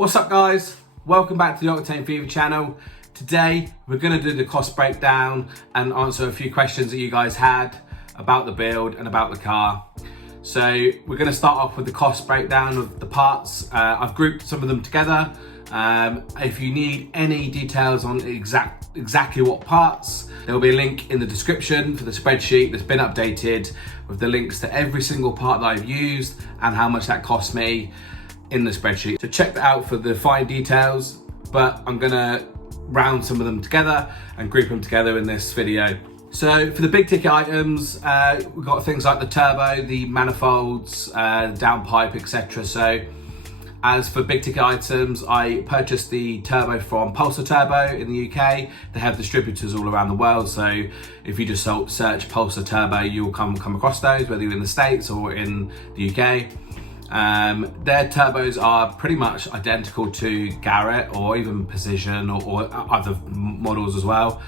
What's up guys? Welcome back to the octanefever channel. Today we're going to do the cost breakdown and answer a few questions that you guys had about the build and about the car. So we're going to start off with the cost breakdown of the parts. I've grouped some of them together. If you need any details on exactly what parts, there will be a link in the description for the spreadsheet that's been updated with the links to every single part that I've used and how much that cost me in the spreadsheet. So check that out for the fine details, but I'm gonna round some of them together and group them together in this video. So for the big ticket items, we've got things like the turbo, the manifolds, downpipe, etc. So as for big ticket items, I purchased the turbo from R32 in the UK. They have distributors all around the world. So if you just search R32, you'll come across those, whether you're in the States or in the UK. Their turbos are pretty much identical to Garrett or even Precision or other models as well.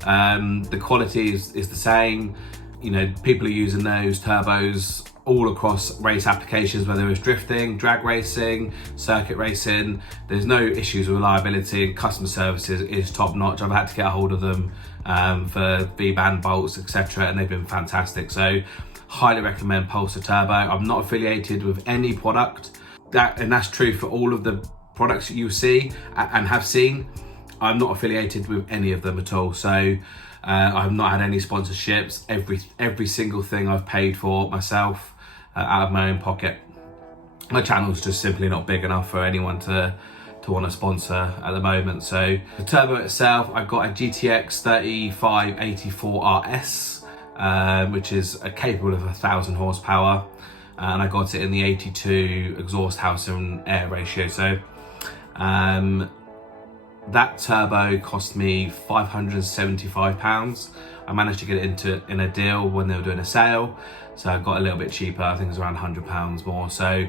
The quality is the same. You know, people are using those turbos all across race applications, whether it's drifting, drag racing, circuit racing. There's no issues with reliability, and customer service is top notch. I've had to get a hold of them for V-band bolts, etc., and they've been fantastic. So highly recommend R32. I'm not affiliated with any product, and that's true for all of the products that you see and have seen. I'm not affiliated with any of them at all. So I've not had any sponsorships. Every single thing I've paid for myself out of my own pocket. My channel's just simply not big enough for anyone to want to sponsor at the moment. So the turbo itself, I've got a GTX 3584 RS, which is capable of 1,000 horsepower, and I got it in the 82 exhaust house and air ratio. So that turbo cost me £575. I managed to get it in a deal when they were doing a sale, so I got a little bit cheaper. I think it was around £100 more. So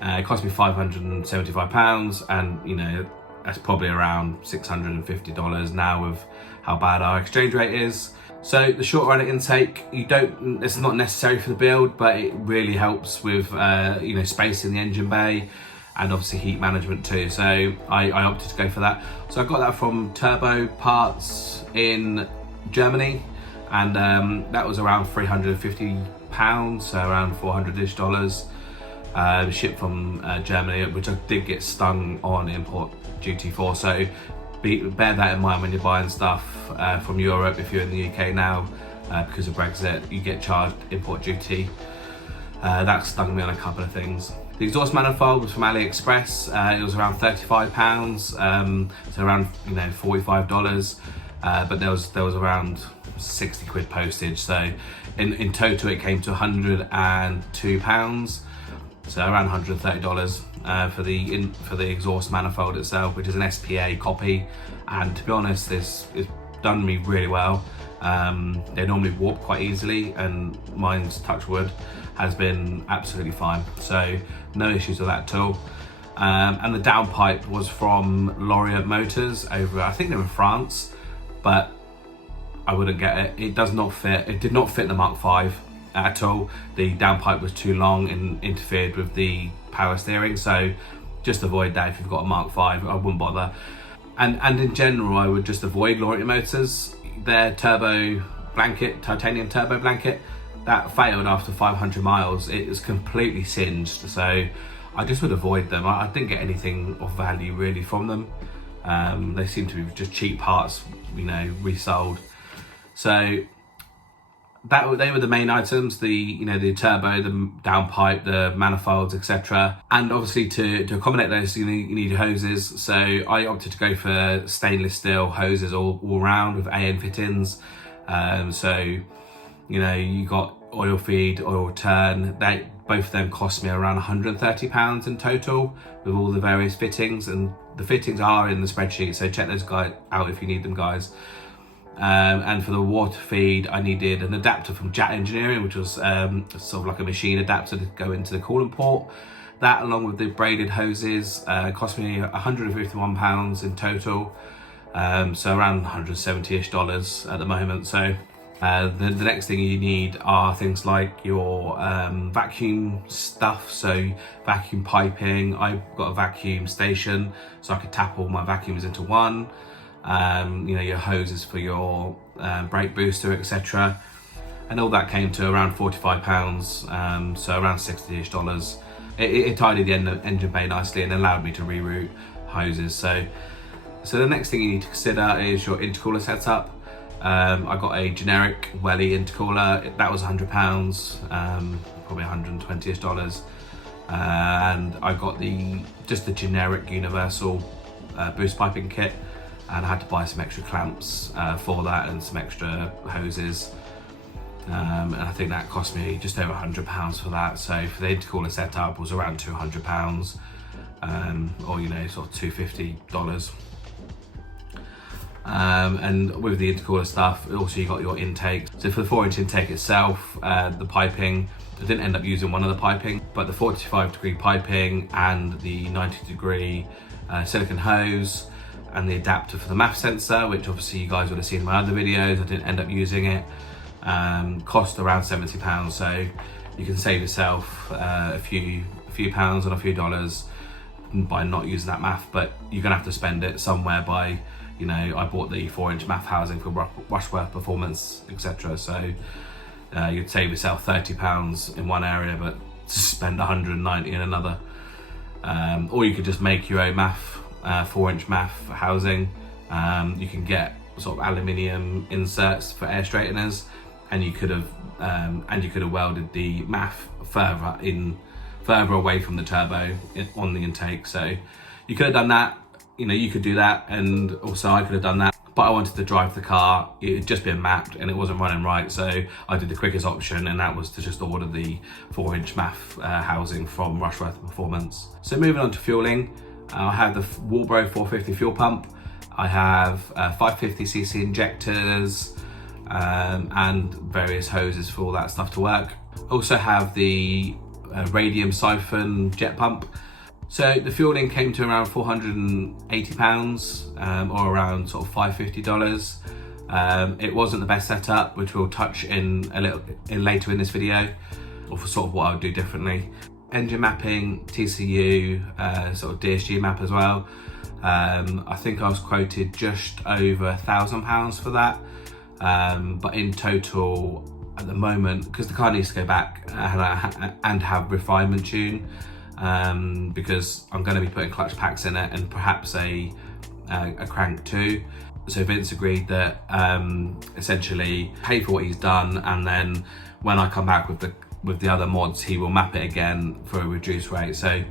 it cost me £575, and you know, that's probably around $650 now with how bad our exchange rate is. So the short run intake, it's not necessary for the build, but it really helps with you know, space in the engine bay and obviously heat management too. So I opted to go for that. So I got that from Turbo Parts in Germany, and that was around £350, so around $400-ish dollars. Shipped from Germany, which I did get stung on import duty for. So bear that in mind when you're buying stuff from Europe. If you're in the UK now, because of Brexit, you get charged import duty. That stung me on a couple of things. The exhaust manifold was from AliExpress. It was around £35, so around, you know, $45. But there was around 60 quid postage. So in total, it came to £102. So around $130 for the exhaust manifold itself, which is an SPA copy. And to be honest, this has done me really well. They normally warp quite easily, and mine's, touch wood, has been absolutely fine. So no issues with that at all. And the downpipe was from Lorient Motors over, I think they're in France, but I wouldn't get it. It does not fit. It did not fit the Mark 5 at all. The downpipe was too long and interfered with the power steering. So just avoid that if you've got a Mark 5. I wouldn't bother. And in general, I would just avoid Lorient Motors. Their turbo blanket, titanium turbo blanket, that failed after 500 miles. It was completely singed. So I just would avoid them. I didn't get anything of value really from them. They seem to be just cheap parts, you know, resold. So they were the main items: the turbo, the downpipe, the manifolds, etc. And obviously to accommodate those, you need hoses. So I opted to go for stainless steel hoses all round with AN fittings. So you know, you got oil feed, oil return. Both of them cost me around £130 in total with all the various fittings, and the fittings are in the spreadsheet. So check those guys out if you need them, guys. And for the water feed, I needed an adapter from Jet Engineering, which was sort of like a machine adapter to go into the coolant port. That, along with the braided hoses, cost me £151 in total. So around $170-ish at the moment. So The next thing you need are things like your vacuum stuff, so vacuum piping. I've got a vacuum station, so I could tap all my vacuums into one. Your hoses for your brake booster, etc. And all that came to around £45, so around $60-ish. It tidied the engine bay nicely and allowed me to reroute hoses. So the next thing you need to consider is your intercooler setup. I got a generic welly intercooler. That was £100, probably $120-ish. And I got just the generic universal boost piping kit, and I had to buy some extra clamps for that and some extra hoses. And I think that cost me just over £100 for that. So for the intercooler setup, it was around £200, or sort of $250. And with the intercooler stuff, also you got your intake. So for the 4-inch intake itself, the piping, I didn't end up using one of the piping, but the 45-degree piping and the 90-degree silicone hose and the adapter for the MAF sensor, which obviously you guys would have seen in my other videos. I didn't end up using it. Cost around £70, so you can save yourself a few pounds and a few dollars by not using that MAF, but you're gonna have to spend it somewhere by, I bought the 4-inch MAF housing for Rushworth Performance, etc. So you'd save yourself £30 in one area, but spend 190 in another. Or you could just make your own MAF, 4-inch MAF housing. You can get sort of aluminium inserts for air straighteners, and you could have welded the MAF further away from the turbo on the intake. So you could have done that. You could do that, and also I could have done that, but I wanted to drive the car. It had just been mapped and it wasn't running right, so I did the quickest option, and that was to just order the 4-inch MAF housing from Rushworth Performance. So moving on to fueling, I have the Walbro 450 fuel pump. I have 550cc injectors and various hoses for all that stuff to work. Also have the radium siphon jet pump. So the fueling came to around £480, or around sort of $550. It wasn't the best setup, which we'll touch in later in this video, or for sort of what I would do differently. Engine mapping, TCU, sort of DSG map as well. I think I was quoted just over £1,000 for that, but in total at the moment, because the car needs to go back and have refinement tune, because I'm going to be putting clutch packs in it and perhaps a crank too. So Vince agreed that essentially pay for what he's done, and then when I come back with the other mods, he will map it again for a reduced rate. So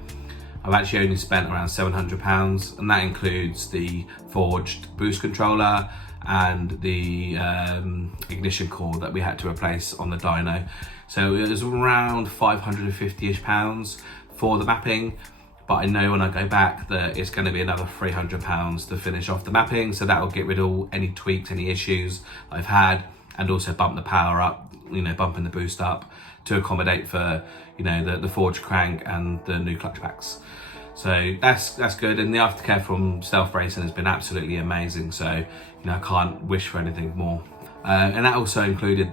I've actually only spent around £700, and that includes the forged boost controller and the ignition core that we had to replace on the dyno. So it was around £550-ish for the mapping, but I know when I go back that it's going to be another £300 to finish off the mapping, so that will get rid of all any tweaks, any issues I've had, and also bump the power up, bumping the boost up to accommodate for the forged crank and the new clutch packs. So that's good, and the aftercare from Stealth Racing has been absolutely amazing, so I can't wish for anything more. And that also included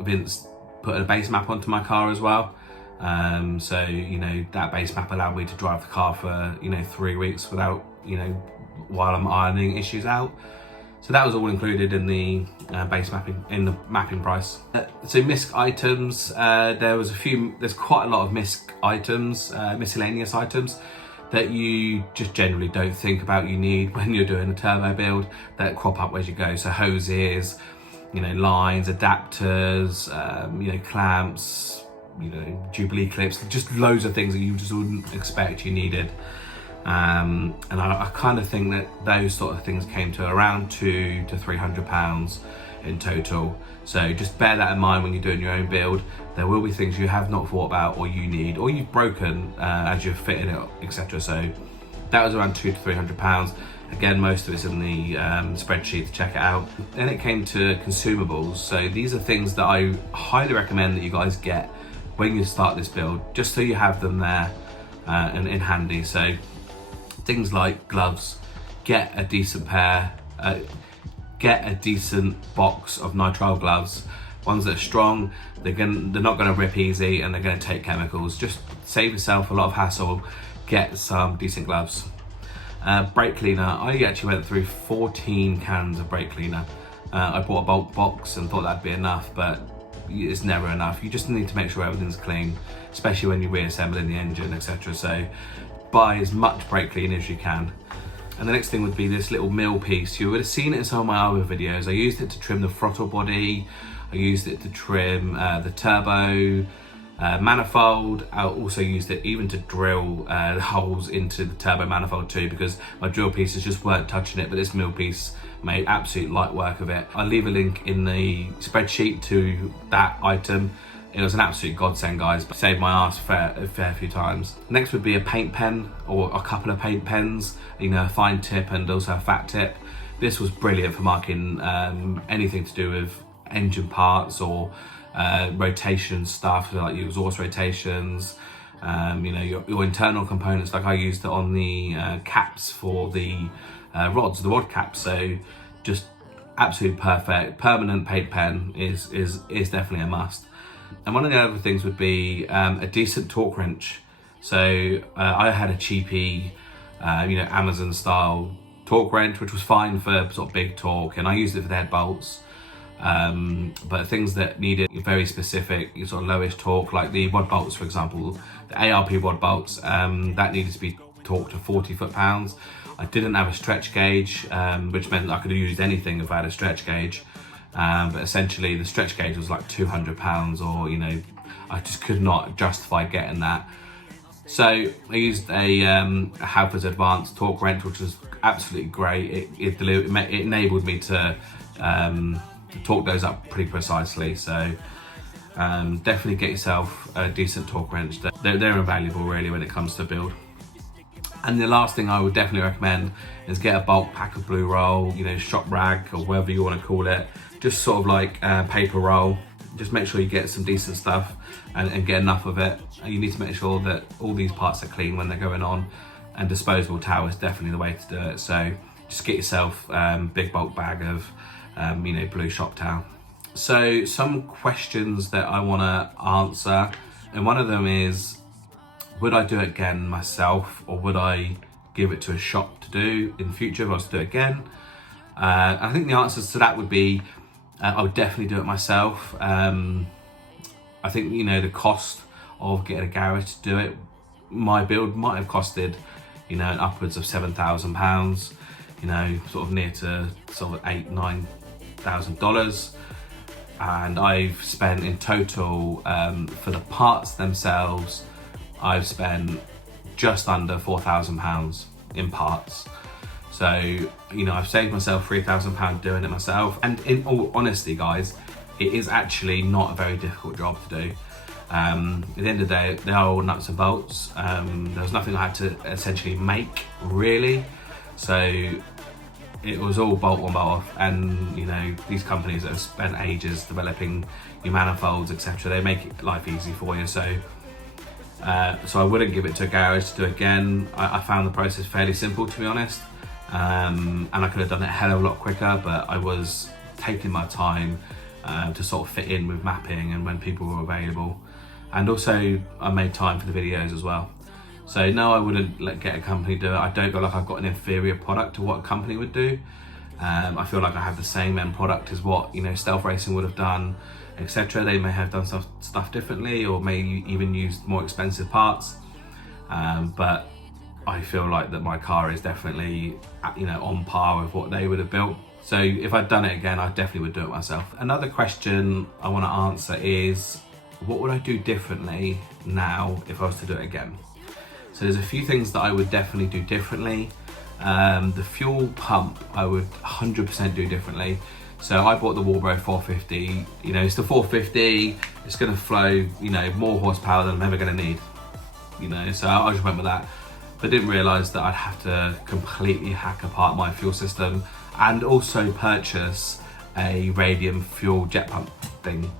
Vince putting a base map onto my car as well. So that base map allowed me to drive the car for 3 weeks without while I'm ironing issues out. So that was all included in the base mapping, in the mapping price. So misc items, there's quite a lot of misc items, miscellaneous items that you just generally don't think about you need when you're doing a turbo build, that crop up as you go. So hoses, lines, adapters, clamps, Jubilee clips, just loads of things that you just wouldn't expect you needed. And I kind of think that those sort of things came to around £200 to £300 in total. So just bear that in mind when you're doing your own build. There will be things you have not thought about, or you need, or you've broken as you're fitting it, etc. So that was around £200 to £300. Again, most of it's in the spreadsheet to check it out. Then it came to consumables. So these are things that I highly recommend that you guys get when you start this build, just so you have them there and in handy. So things like gloves, get a decent pair. get a decent box of nitrile gloves, ones that are strong. They're not going to rip easy, and they're going to take chemicals. Just save yourself a lot of hassle. Get some decent gloves. Brake cleaner. I actually went through 14 cans of brake cleaner. I bought a bulk box and thought that'd be enough, but it's never enough. You just need to make sure everything's clean, especially when you're reassembling the engine, etc. So buy as much brake cleaner as you can. And the next thing would be this little mill piece. You would have seen it in some of my other videos. I used it to trim the throttle body. I used it to trim the turbo manifold. I also used it even to drill holes into the turbo manifold too, because my drill pieces just weren't touching it, but this mill piece made absolute light work of it. I'll leave a link in the spreadsheet to that item. It was an absolute godsend, guys, but saved my ass a fair few times. Next would be a paint pen, or a couple of paint pens, you know, a fine tip and also a fat tip. This was brilliant for marking anything to do with engine parts or rotation stuff, so like your exhaust rotations, you know, your internal components. Like I used it on the caps for the rods, the rod caps. So just absolutely perfect. Permanent paint pen is definitely a must. And one of the other things would be a decent torque wrench. So I had a cheapy, you know, Amazon style torque wrench, which was fine for sort of big torque, and I used it for the head bolts. But things that needed very specific sort of lowish torque, like the rod bolts, for example, the ARP rod bolts, that needed to be torqued to 40 foot-pounds. I didn't have a stretch gauge, which meant I could have used anything if I had a stretch gauge. But essentially the stretch gauge was like 200 pounds, or, you know, I just could not justify getting that. So I used a Halfords Advanced torque wrench, which was absolutely great. It enabled me to torque those up pretty precisely. So definitely get yourself a decent torque wrench. They're invaluable really when it comes to build. And the last thing I would definitely recommend is get a bulk pack of blue roll, you know, shop rag or whatever you want to call it. Just sort of like paper roll. Just make sure you get some decent stuff and get enough of it. You need to make sure that all these parts are clean when they're going on, and disposable towel is definitely the way to do it. So just get yourself big bulk bag of you know, blue shop towel. So some questions that I want to answer, and one of them is, would I do it again myself, or would I give it to a shop to do in the future if I was to do it again? I think the answers to that would be, I would definitely do it myself. I think, you know, the cost of getting a garage to do it, my build might have costed, you know, upwards of £7,000, you know, sort of near to sort of $8,000-9,000. And I've spent in total, for the parts themselves, I've spent just under £4,000 in parts. So, you know, I've saved myself £3,000 doing it myself. And in all honesty, guys, it is actually not a very difficult job to do. At the end of the day, they are all nuts and bolts. There was nothing I had to essentially make, really. So it was all bolt on, bolt off. And, you know, these companies that have spent ages developing your manifolds, etc., they make life easy for you. So I wouldn't give it to a garage to do again. I found the process fairly simple, to be honest. And I could have done it a hell of a lot quicker, but I was taking my time to sort of fit in with mapping and when people were available. And also I made time for the videos as well. So no, I wouldn't get a company do it. I don't feel like I've got an inferior product to what a company would do. I feel like I have the same end product as what, you know, Stealth Racing would have done, etc. They may have done stuff differently, or may even used more expensive parts. But I feel like that my car is definitely, you know, on par with what they would have built. So if I'd done it again, I definitely would do it myself. Another question I want to answer is, what would I do differently now if I was to do it again? So there's a few things that I would definitely do differently. The fuel pump I would 100% do differently. So I bought the Walbro 450, you know, it's the 450, it's gonna flow, you know, more horsepower than I'm ever gonna need, you know, so I just went with that. But didn't realise that I'd have to completely hack apart my fuel system and also purchase a radium fuel jet pump thing.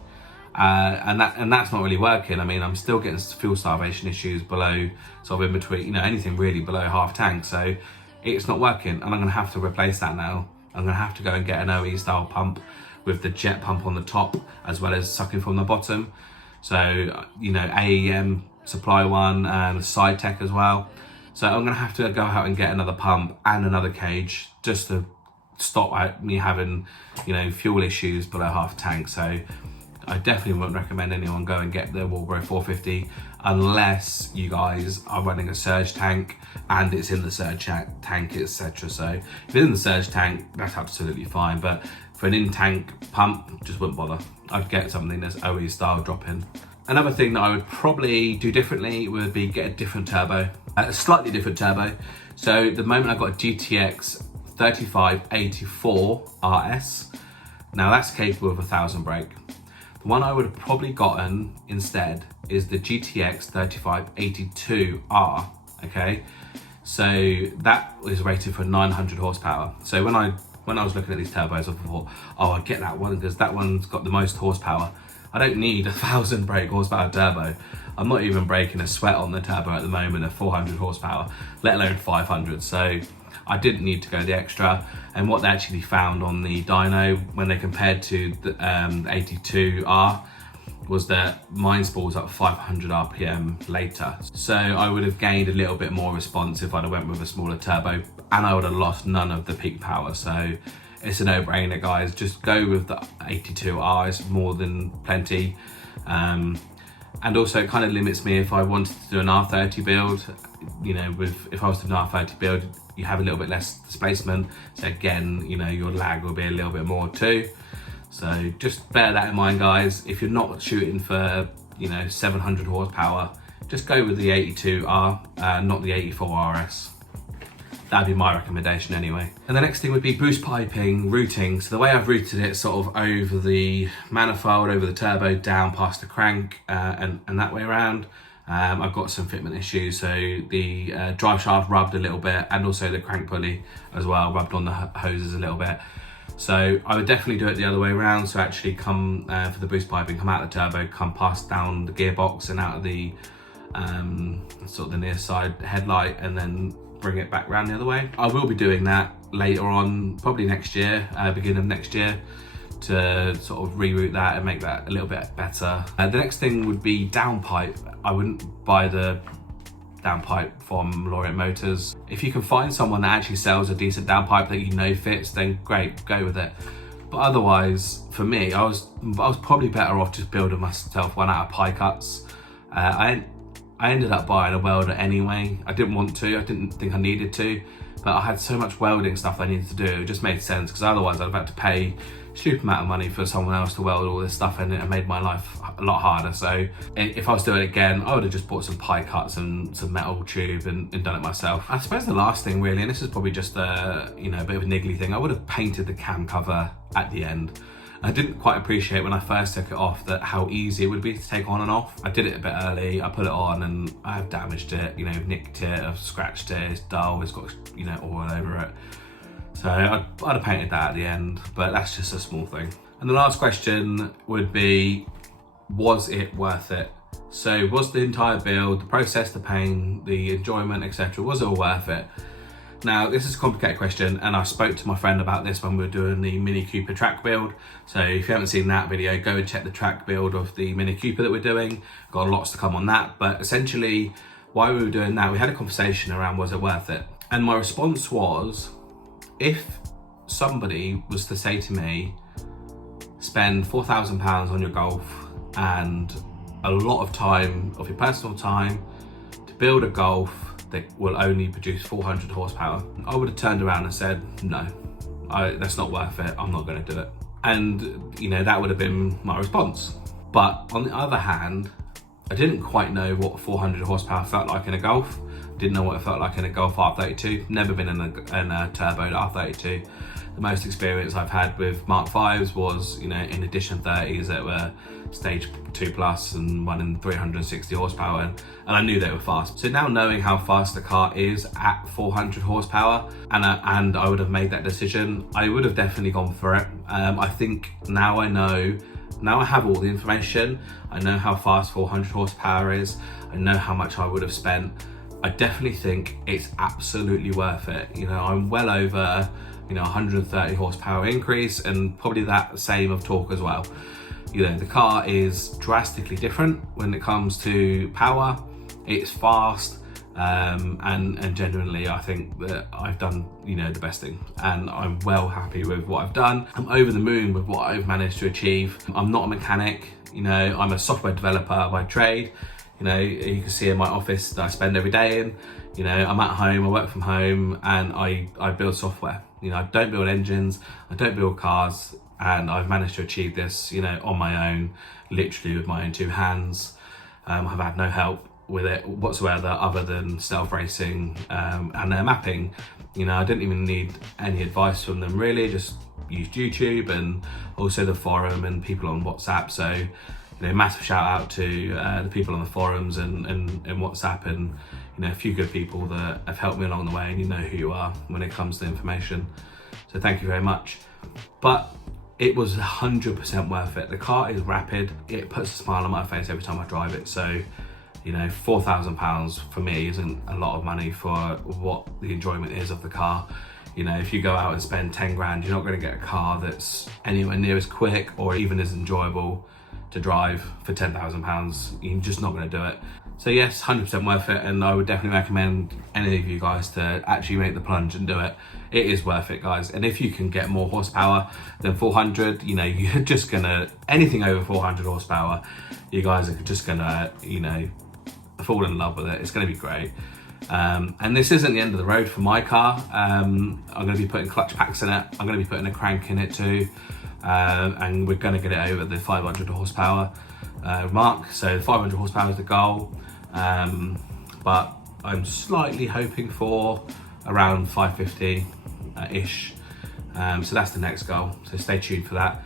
And that's not really working. I mean, I'm still getting fuel starvation issues below, sort of in between, you know, anything really below half tank. So it's not working, and I'm gonna have to replace that now. I'm gonna have to go and get an OE style pump with the jet pump on the top, as well as sucking from the bottom. So, you know, AEM supply one and a side tech as well. So I'm gonna have to go out and get another pump and another cage just to stop me having, you know, fuel issues below half tank. So I definitely wouldn't recommend anyone go and get the Walbro 450 unless you guys are running a surge tank and it's in the surge tank, etc. So if it's in the surge tank, that's absolutely fine. But for an in-tank pump, just wouldn't bother. I'd get something that's OE style drop-in. Another thing that I would probably do differently would be get a different turbo, a slightly different turbo. So at the moment I've got a GTX 3584 RS. Now that's capable of 1000 brake. The one I would have probably gotten instead is the GTX 3582R, okay? So that is rated for 900 horsepower. So when I was looking at these turbos, I thought, oh, I'd get that one because that one's got the most horsepower. I don't need 1000 brake horsepower turbo. I'm not even breaking a sweat on the turbo at the moment at 400 horsepower, let alone 500. So I didn't need to go the extra. And what they actually found on the dyno when they compared to the 82R was that mine spools up 500 RPM later. So I would have gained a little bit more response if I'd have went with a smaller turbo, and I would have lost none of the peak power. So it's a no-brainer, guys. Just go with the 82R, it's more than plenty. And also it kind of limits me if I wanted to do an R30 build. You know, if I was to do an R30 build, you have a little bit less displacement. So again, you know, your lag will be a little bit more too. So just bear that in mind, guys. If you're not shooting for, you know, 700 horsepower, just go with the 82R, not the 84 RS. That'd be my recommendation anyway. And the next thing would be boost piping, routing. So the way I've routed it sort of over the manifold, over the turbo, down past the crank, and that way around. I've got some fitment issues, so the drive shaft rubbed a little bit, and also the crank pulley as well rubbed on the hoses a little bit. So I would definitely do it the other way around. So actually come for the boost piping, come out of the turbo, come past down the gearbox and out of the sort of the near side headlight, and then bring it back around the other way. I will be doing that later on, probably next year, beginning of next year, to sort of reroute that and make that a little bit better. The next thing would be downpipe. I wouldn't buy the downpipe from Lorient Motors. If you can find someone that actually sells a decent downpipe that you know fits, then great, go with it. But otherwise, for me, I was probably better off just building myself one out of pie cuts. I ended up buying a welder anyway. I didn't want to, I didn't think I needed to, but I had so much welding stuff I needed to do, it just made sense, because otherwise I'd have had to pay a stupid amount of money for someone else to weld all this stuff, and it made my life a lot harder. So if I was doing it again, I would have just bought some pie cuts and some metal tube and done it myself. I suppose the last thing really, and this is probably just a, you know, a bit of a niggly thing, I would have painted the cam cover at the end. I didn't quite appreciate when I first took it off that how easy it would be to take on and off. I did it a bit early, I put it on and I've damaged it, you know, nicked it, I've scratched it, it's dull, it's got, you know, oil over it. So I'd have painted that at the end, but that's just a small thing. And the last question would be, was it worth it? So was the entire build, the process, the pain, the enjoyment, etc., was it all worth it? Now, this is a complicated question, and I spoke to my friend about this when we were doing the Mini Cooper track build. So if you haven't seen that video, go and check the track build of the Mini Cooper that we're doing. Got lots to come on that, but essentially, while we were doing that, we had a conversation around, was it worth it? And my response was, if somebody was to say to me, spend £4,000 on your Golf and a lot of time, of your personal time, to build a Golf that will only produce 400 horsepower, I would have turned around and said, no, that's not worth it, I'm not gonna do it. And you know, that would have been my response. But on the other hand, I didn't quite know what 400 horsepower felt like in a Golf. Didn't know what it felt like in a Golf R32. Never been in a turboed R32. The most experience I've had with Mark 5s was, you know, in Edition 30s that were stage 2 plus and running 360 horsepower, and I knew they were fast. So now knowing how fast the car is at 400 horsepower, and I would have made that decision, I would have definitely gone for it. I think now I know, now I have all the information, I know how fast 400 horsepower is, I know how much I would have spent. I definitely think it's absolutely worth it. You know, I'm well over you know, 130 horsepower increase, and probably that same of torque as well. You know, the car is drastically different when it comes to power. It's fast, and genuinely I think that I've done, you know, the best thing, and I'm well happy with what I've done. I'm over the moon with what I've managed to achieve. I'm not a mechanic, you know, I'm a software developer by trade. You know, you can see in my office that I spend every day in. You know, I'm at home, I work from home, and I build software. You know, I don't build engines, I don't build cars, and I've managed to achieve this, you know, on my own, literally with my own two hands. I've had no help with it whatsoever other than stealth racing and their mapping. You know, I didn't even need any advice from them really, just used YouTube and also the forum and people on WhatsApp. So, you know, massive shout out to the people on the forums and WhatsApp, and, you know, a few good people that have helped me along the way, and you know who you are when it comes to information. So thank you very much. But it was 100% worth it. The car is rapid. It puts a smile on my face every time I drive it. So, you know, £4,000 for me isn't a lot of money for what the enjoyment is of the car. You know, if you go out and spend 10 grand, you're not going to get a car that's anywhere near as quick or even as enjoyable to drive for £10,000. You're just not going to do it. So yes, 100% worth it, and I would definitely recommend any of you guys to actually make the plunge and do it. It is worth it, guys. And if you can get more horsepower than 400, you know, you're just gonna, anything over 400 horsepower, you guys are just gonna, you know, fall in love with it. It's gonna be great. And this isn't the end of the road for my car. I'm gonna be putting clutch packs in it. I'm gonna be putting a crank in it too. And we're gonna get it over the 500 horsepower mark. So 500 horsepower is the goal. But I'm slightly hoping for around 550-ish. So that's the next goal. So stay tuned for that.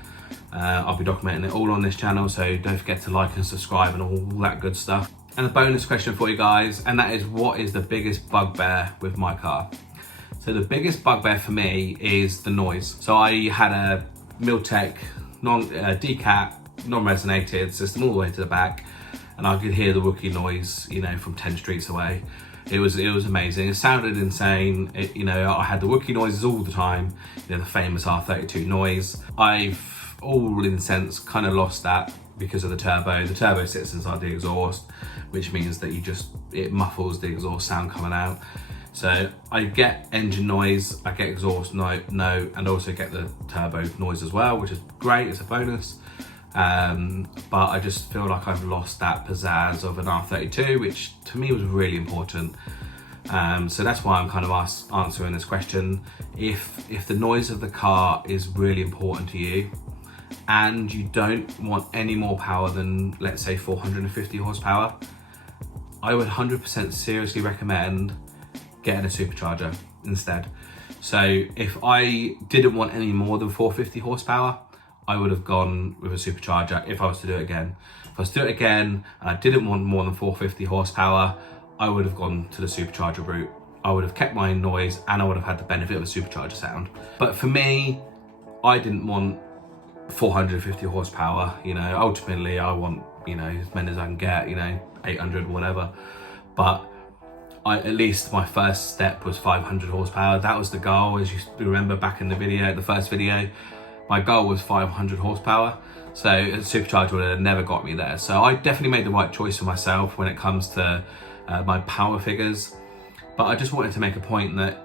I'll be documenting it all on this channel, so don't forget to like and subscribe and all that good stuff. And a bonus question for you guys, and that is, what is the biggest bugbear with my car? So the biggest bugbear for me is the noise. So I had a Miltech decat non-resonated system all the way to the back, and I could hear the rookie noise, you know, from 10 streets away. It was amazing. It sounded insane. You know, I had the rookie noises all the time, you know, the famous R32 noise. I've all in a sense kind of lost that because of the turbo. The turbo sits inside the exhaust, which means that it muffles the exhaust sound coming out. So I get engine noise, I get exhaust no, and also get the turbo noise as well, which is great, it's a bonus. But I just feel like I've lost that pizzazz of an R32, which to me was really important. So that's why I'm kind of answering this question. If the noise of the car is really important to you, and you don't want any more power than, let's say, 450 horsepower, I would 100% seriously recommend getting a supercharger instead. So if I didn't want any more than 450 horsepower, I would have gone with a supercharger if I was to do it again. If I was to do it again and I didn't want more than 450 horsepower, I would have gone to the supercharger route. I would have kept my noise and I would have had the benefit of a supercharger sound. But for me, I didn't want 450 horsepower, you know. Ultimately I want, you know, as many as I can get, you know, 800 whatever. But at least my first step was 500 horsepower. That was the goal. As you remember back in the first video, my goal was 500 horsepower. So a supercharger would have never got me there. So I definitely made the right choice for myself when it comes to my power figures. But I just wanted to make a point that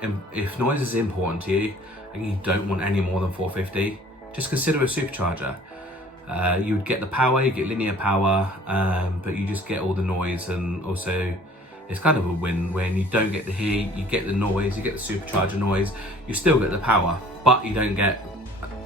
if noise is important to you and you don't want any more than 450, just consider a supercharger. You would get the power, you get linear power, but you just get all the noise, and also it's kind of a win-win. You don't get the heat, you get the noise, you get the supercharger noise, you still get the power, but you don't get,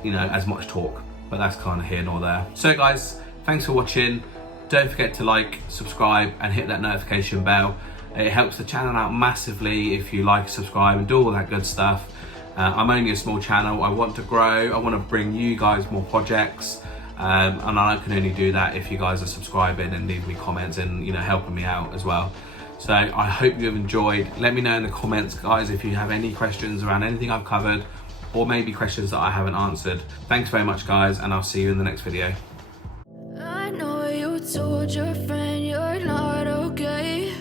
you know, as much torque. But that's kind of here nor there. So guys, thanks for watching. Don't forget to like, subscribe, and hit that notification bell. It helps the channel out massively if you like, subscribe, and do all that good stuff. I'm only a small channel. I want to grow. I want to bring you guys more projects, and I can only do that if you guys are subscribing and leaving me comments and, you know, helping me out as well. So I hope you've enjoyed. Let me know in the comments, guys, if you have any questions around anything I've covered, or maybe questions that I haven't answered. Thanks very much, guys, and I'll see you in the next video. I know you told your friend you're not okay,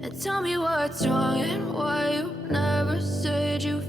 and tell me what's wrong and why you never said you